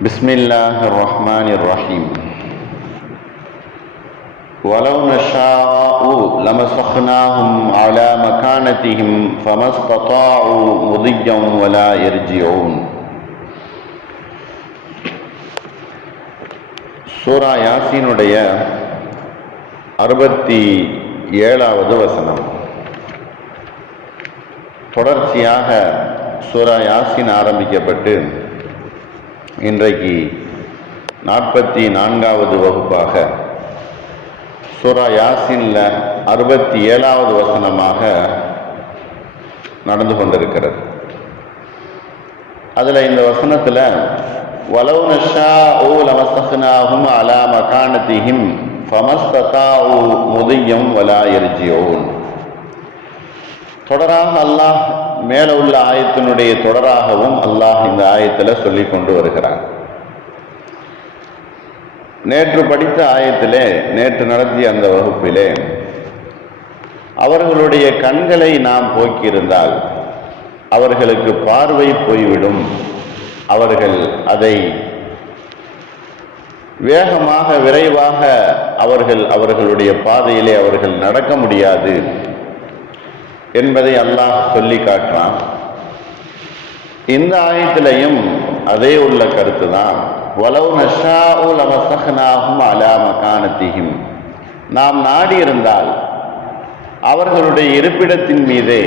بسم الله الرحمن الرحيم ولو نشاء لمسخناهم على مكانتهم فما استطاعوا مضيا ولا يرجعون. சூரா யாசீனுடைய 67வது வசனம். தொடர்ச்சியாக சூரா யாசீன் ஆரம்பிக்கப்பட்டு இன்றைக்கு 44வது வகுப்பாக சூரா யாசீனில் 67வது வசனமாக நடந்து கொண்டிருக்கிறது. அதில் இந்த வசனத்தில் வலவ் நஷாஉ லமஸக்னாஹும் அலா மகானதிஹிம் ஃபமஸ்ததாஉ முதியம் வலா யர்ஜிஊன். தொடராக அல்லாஹ் மேலே உள்ள ஆயத்தினுடைய தொடராகவும் அல்லாஹ் இந்த ஆயத்தில் சொல்லி கொண்டு வருகிறார். நேற்று படித்த ஆயத்திலே, நேற்று நடத்திய அந்த வகுப்பிலே, அவர்களுடைய கண்களை நாம் போக்கியிருந்தால் அவர்களுக்கு பார்வை போய்விடும், அவர்கள் அதை வேகமாக விரைவாக அவர்களுடைய பாதையிலே அவர்கள் நடக்க முடியாது என்பதை அல்லாஹ் சொல்லி காட்டுறான். இந்த ஆயத்திலையும் அதே உள்ள கருத்து தான். வலவ் நஷாஉ லமஸக்னாஹும் அலா மகானதிஹிம், நாம் நாடி இருந்தால் அவர்களுடைய இருப்பிடத்தின் மீதே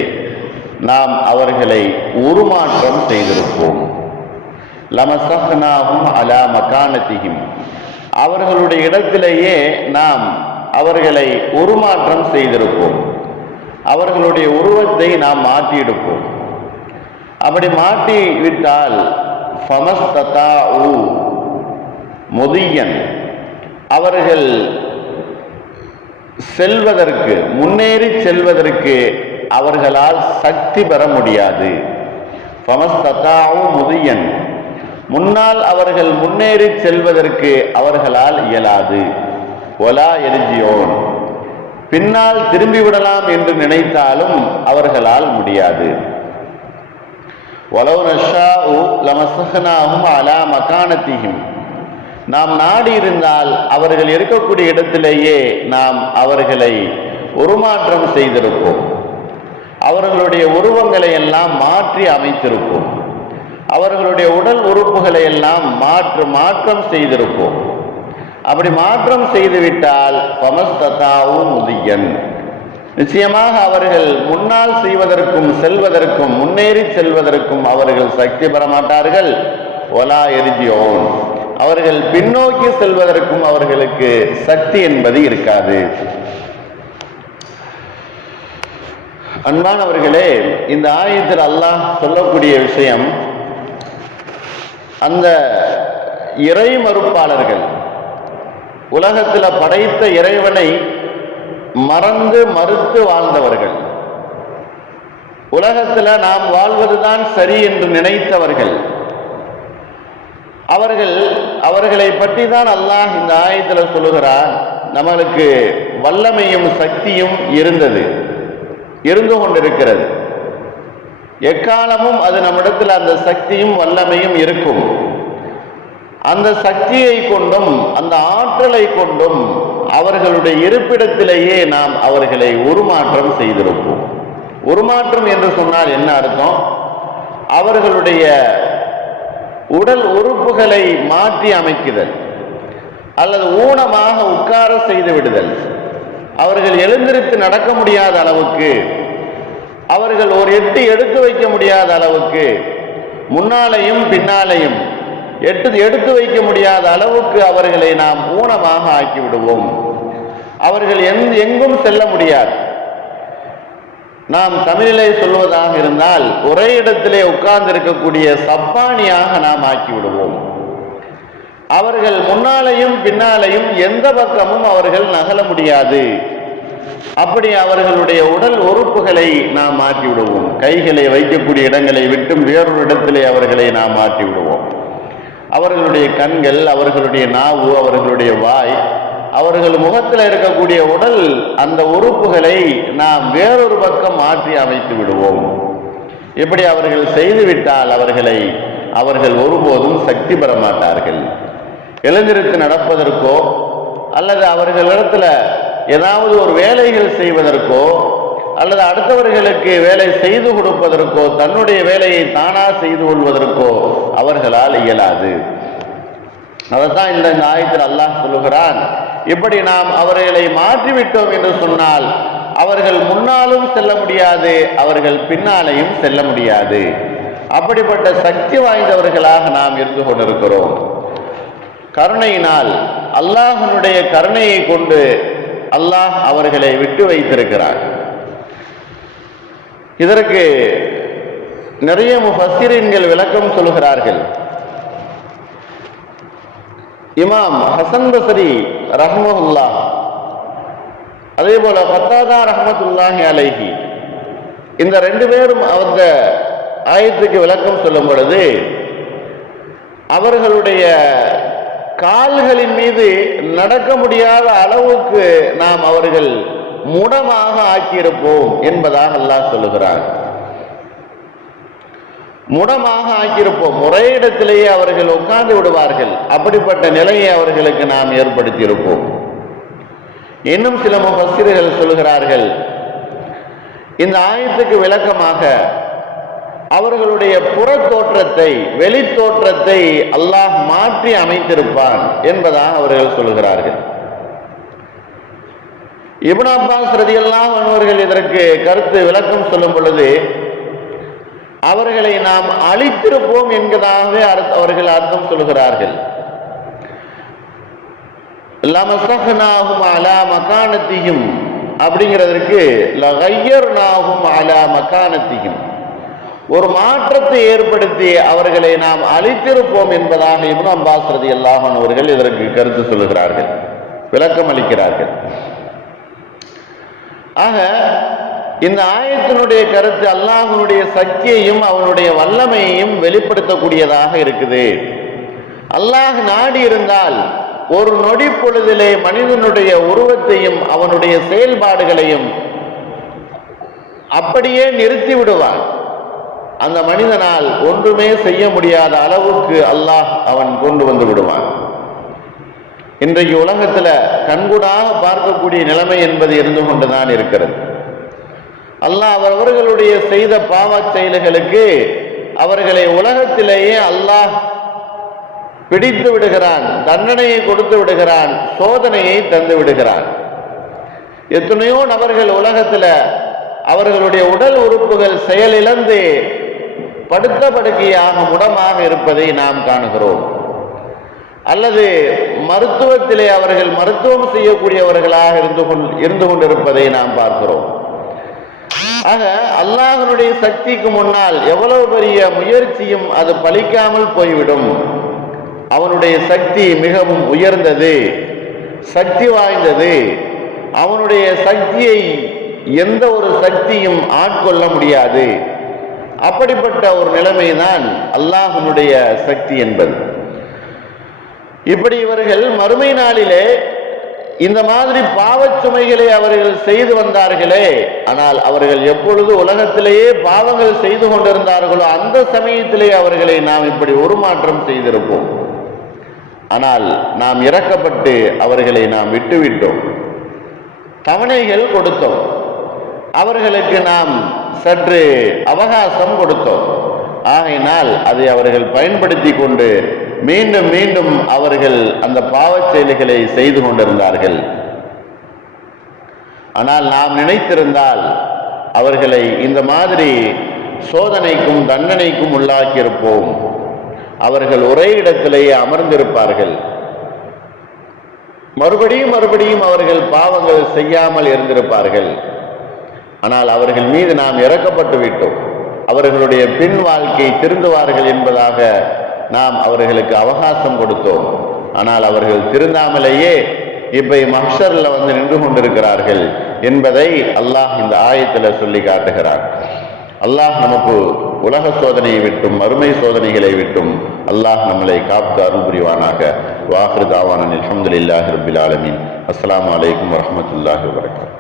நாம் அவர்களை உருமாற்றம் செய்திருப்போம். லமஸக்னாஹும் அலா மகானதிஹிம், அவர்களுடைய இடத்திலேயே நாம் அவர்களை உருமாற்றம் செய்திருப்போம், அவர்களுடைய உருவத்தை நாம் மாற்றியிருப்போம். அப்படி மாற்றி விட்டால் ஃபமஸ்ததாஉ முதியன், அவர்கள் செல்வதற்கு, முன்னேறி செல்வதற்கு அவர்களால் சக்தி பெற முடியாது. ஃபமஸ்ததாஉ முதியன், முன்னால் அவர்கள் முன்னேறி செல்வதற்கு அவர்களால் இயலாது. வலா யர்ஜிஊன், பின்னால் திரும்பிவிடலாம் என்று நினைத்தாலும் அவர்களால் முடியாது. வலவ் நஷாஉ லமஸக்னாஹும் அலா மகானதிஹிம், நாம் நாடி இருந்தால் அவர்கள் இருக்கக்கூடிய இடத்திலேயே நாம் அவர்களை உருமாற்றம் செய்திருப்போம், அவர்களுடைய உருவங்களை எல்லாம் மாற்றி அமைத்திருப்போம், அவர்களுடைய உடல் உறுப்புகளை எல்லாம் மாற்றம் செய்திருப்போம். அப்படி மாற்றம் செய்துவிட்டால் ஃபமஸ்ததாஉ முதியன், நிச்சயமாக அவர்கள் முன்னால் செய்வதற்கும் செல்வதற்கும், முன்னேறி செல்வதற்கும் அவர்கள் சக்தி பெற மாட்டார்கள். வலா யர்ஜிஊன், அவர்கள் பின்னோக்கி செல்வதற்கும் அவர்களுக்கு சக்தி என்பது இருக்காது. அன்பானவர்களே, இந்த ஆயத்தில் அல்லாஹ் சொல்லக்கூடிய விஷயம், அந்த இறை மறுப்பாளர்கள், உலகத்தில் படைத்த இறைவனை மறுத்து வாழ்ந்தவர்கள், உலகத்தில் நாம் வாழ்வதுதான் சரி என்று நினைத்தவர்கள், அவர்களை பற்றி தான் அல்லாஹ் இந்த ஆயத்தில் சொல்லுகிறார். நம்மளுக்கு வல்லமையும் சக்தியும் இருந்து கொண்டிருக்கிறது, எக்காலமும் அது நம்மிடத்தில் அந்த சக்தியும் வல்லமையும் இருக்கும். அந்த சக்தியை கொண்டும் அந்த ஆற்றலை கொண்டும் அவர்களுடைய இருப்பிடத்திலேயே நாம் அவர்களை உருமாற்றம் செய்திருப்போம். உருமாற்றம் என்று சொன்னால் என்ன அர்த்தம்? அவர்களுடைய உடல் உறுப்புகளை மாற்றி அமைக்குதல், அல்லது ஊனமாக உட்கார செய்து விடுதல், அவர்கள் எழுந்திருத்து நடக்க முடியாத அளவுக்கு, அவர்கள் ஒரு எட்டு எடுத்து வைக்க முடியாத அளவுக்கு, முன்னாலையும் பின்னாலையும் எடுத்து வைக்க முடியாத அளவுக்கு அவர்களை நாம் ஊனமாக ஆக்கி விடுவோம். அவர்கள் எங்கும் செல்ல முடியாது. நாம் தமிழிலே சொல்வதாக இருந்தால் ஒரே இடத்திலே உட்கார்ந்து இருக்கக்கூடிய சப்பானியாக நாம் ஆக்கி விடுவோம். அவர்கள் முன்னாலையும் பின்னாலையும் எந்த பக்கமும் அவர்கள் நகல முடியாது. அப்படி அவர்களுடைய உடல் உறுப்புகளை நாம் மாற்றி விடுவோம். கைகளை வைக்கக்கூடிய இடங்களை விட்டும் வேறொரு இடத்திலே அவர்களை நாம் மாற்றி விடுவோம். அவர்களுடைய கண்கள், அவர்களுடைய நாவு, அவர்களுடைய வாய், அவர்கள் முகத்தில் இருக்கக்கூடிய உடல், அந்த உறுப்புகளை நாம் வேறொரு பக்கம் மாற்றி அமைத்து விடுவோம். இப்படி அவர்கள் செய்துவிட்டால் அவர்களை அவர்கள் ஒருபோதும் சக்தி பெற மாட்டார்கள். எழுந்திருத்து நடப்பதற்கோ அல்லது அவர்களிடத்துல ஏதாவது ஒரு வேலைகள் செய்வதற்கோ அல்லது அடுத்தவர்களுக்கு வேலை செய்து கொடுப்பதற்கோ தன்னுடைய வேலையை தானா செய்து கொள்வதற்கோ அவர்களால் இயலாது. அதைத்தான் இந்த ஆயத்தில் அல்லாஹ் சொல்லுகிறான், இப்படி நாம் அவர்களை மாற்றிவிட்டோம் என்று சொன்னால் அவர்கள் முன்னாலும் செல்ல முடியாது, அவர்கள் பின்னாலையும் செல்ல முடியாது. அப்படிப்பட்ட சக்தி வாய்ந்தவர்களாக நாம் இருந்து கொண்டிருக்கிறோம். கருணையினால் அல்லாஹ்வினுடைய கருணையை கொண்டு அல்லாஹ் அவர்களை விட்டு வைத்திருக்கிறார். இதற்கு நிறைய முஃபஸ்ஸிரீன்கள் விளக்கம் சொல்கிறார்கள். இமாம் ஹசன் பஸ்ரி ரஹ்மத்துல்லாஹ், அதே போல கத்தாதா ரஹ்மத்துல்லாஹி அலைஹி, இந்த ரெண்டு பேரும் அந்த ஆயத்துக்கு விளக்கம் சொல்லும் பொழுது அவர்களுடைய கால்களின் மீது நடக்க முடியாத அளவுக்கு நாம் அவர்கள் முடமாக ஆக்கியிருப்போம் என்பதாக அல்லாஹ் சொல்லுகிறார். முடமாக ஆக்கியிருப்போம், ஒரே இடத்திலேயே அவர்கள் உட்கார்ந்து விடுவார்கள். அப்படிப்பட்ட நிலையை அவர்களுக்கு நாம் ஏற்படுத்தியிருப்போம். இன்னும் சில முஃபஸ்ஸிர்கள் சொல்கிறார்கள், இந்த ஆயத்துக்கு விளக்கமாக அவர்களுடைய புற தோற்றத்தை வெளி தோற்றத்தை அல்லாஹ் மாற்றி அமைத்திருப்பான் என்பதாக அவர்கள் சொல்கிறார்கள். இப்னு அப்பாஸ் ரலியல்லாஹு அன்ஹு அவர்கள் இதற்கு கருத்து விளக்கம் சொல்லும் பொழுது அவர்களை நாம் அழித்திருப்போம் என்கிறதாகவே அவர்கள் அர்த்தம் சொல்கிறார்கள். லமஸஹ்னாஹும் அலா மகானத்திஹிம் அப்படிங்கிறதற்கு லகய்யர்னாஹும் அலா மகானத்திஹிம், ஒரு மாற்றத்தை ஏற்படுத்தி அவர்களை நாம் அழித்திருப்போம் என்பதாக இப்னு அப்பாஸ் ரலியல்லாஹு அன்ஹு அவர்கள் இதற்கு கருத்து சொல்லுகிறார்கள், விளக்கம் அளிக்கிறார்கள். ஆக இந்த ஆயத்தினுடைய கருத்து அல்லாஹ்வுடைய சக்தியையும் அவனுடைய வல்லமையையும் வெளிப்படுத்தக்கூடியதாக இருக்குது. அல்லாஹ் நாடி இருந்தால் ஒரு நொடி பொழுதிலே மனிதனுடைய உருவத்தையும் அவனுடைய செயல்பாடுகளையும் அப்படியே நிறுத்தி விடுவான். அந்த மனிதனால் ஒன்றுமே செய்ய முடியாத அளவுக்கு அல்லாஹ் அவன் கொண்டு வந்து விடுவான். இன்றைக்கு உலகத்துல கண்கூடாக பார்க்கக்கூடிய நிலைமை என்பது இருந்து கொண்டுதான் இருக்கிறது. அல்லாஹ் அவர்களுடைய செய்த பாவ செயல்களுக்கு அவர்களை உலகத்திலேயே அல்லாஹ் பிடித்து விடுகிறான், தண்டனையை கொடுத்து விடுகிறான், சோதனையை தந்து விடுகிறான். எத்தனையோ நபர்கள் உலகத்துல அவர்களுடைய உடல் உறுப்புகள் செயலிழந்து படுத்த படுக்கையாக முடமாக இருப்பதை நாம் காணுகிறோம். அல்லது மருத்துவத்திலே அவர்கள் மருத்துவம் செய்யக்கூடியவர்களாக இருந்து கொண்டிருப்பதை நாம் பார்க்கிறோம். ஆக அல்லாஹ்வுடைய சக்திக்கு முன்னால் எவ்வளவு பெரிய முயற்சியும் அது பலிக்காமல் போய்விடும். அவனுடைய சக்தி மிகவும் உயர்ந்தது, சக்தி வாய்ந்தது. அவனுடைய சக்தியை எந்த ஒரு சக்தியும் ஆட்கொள்ள முடியாது. அப்படிப்பட்ட ஒரு நிலைமைதான் அல்லாஹ்வுடைய சக்தி என்பது. இப்படி இவர்கள் மறுமை நாளிலே இந்த மாதிரி பாவச்சுமைகளை அவர்கள் செய்து வந்தார்களே, ஆனால் அவர்கள் எப்பொழுது உலகத்திலேயே பாவங்கள் செய்து கொண்டிருந்தார்களோ அந்த சமயத்திலே அவர்களை நாம் இப்படி உருமாற்றம் செய்திருப்போம். ஆனால் நாம் இறக்கப்பட்டு அவர்களை நாம் விட்டுவிட்டோம், தவணைகள் கொடுத்தோம், அவர்களுக்கு நாம் சற்று அவகாசம் கொடுத்தோம். ஆகையினால் அதை அவர்கள் பயன்படுத்தி கொண்டு மீண்டும் மீண்டும் அவர்கள் அந்த பாவச் செயல்களை செய்து கொண்டிருந்தார்கள். ஆனால் நாம் நினைத்திருந்தால் அவர்களை இந்த மாதிரி சோதனைக்கும் தண்டனைக்கும் உள்ளாக்கியிருப்போம். அவர்கள் ஒரே இடத்திலேயே அமர்ந்திருப்பார்கள். மறுபடியும் மறுபடியும் அவர்கள் பாவங்கள் செய்யாமல் இருந்திருப்பார்கள். ஆனால் அவர்கள் மீது நாம் இறக்கப்பட்டு விட்டோம். அவர்களுடைய பின் வாழ்க்கை திருந்துவார்கள் என்பதாக நாம் அவர்களுக்கு அவகாசம் கொடுத்தோம். ஆனால் அவர்கள் திருந்தாமலேயே இப்ப மஹ்ஷர்ல வந்து நின்று கொண்டிருக்கிறார்கள் என்பதை அல்லாஹ் இந்த ஆயத்தில் சொல்லி காட்டுகிறார். அல்லாஹ் நமக்கு உலக சோதனையை விட்டும் மறுமை சோதனைகளை விட்டும் அல்லாஹ் நம்மளை காத்து அருள் புரிவானாக. வாஹிரு தாவானா அல்ஹம்துலில்லாஹி ரப்பில் ஆலமீன். அஸ்ஸலாமு அலைக்கும் வரஹ்மத்துல்லாஹி வபரகாத்துஹு.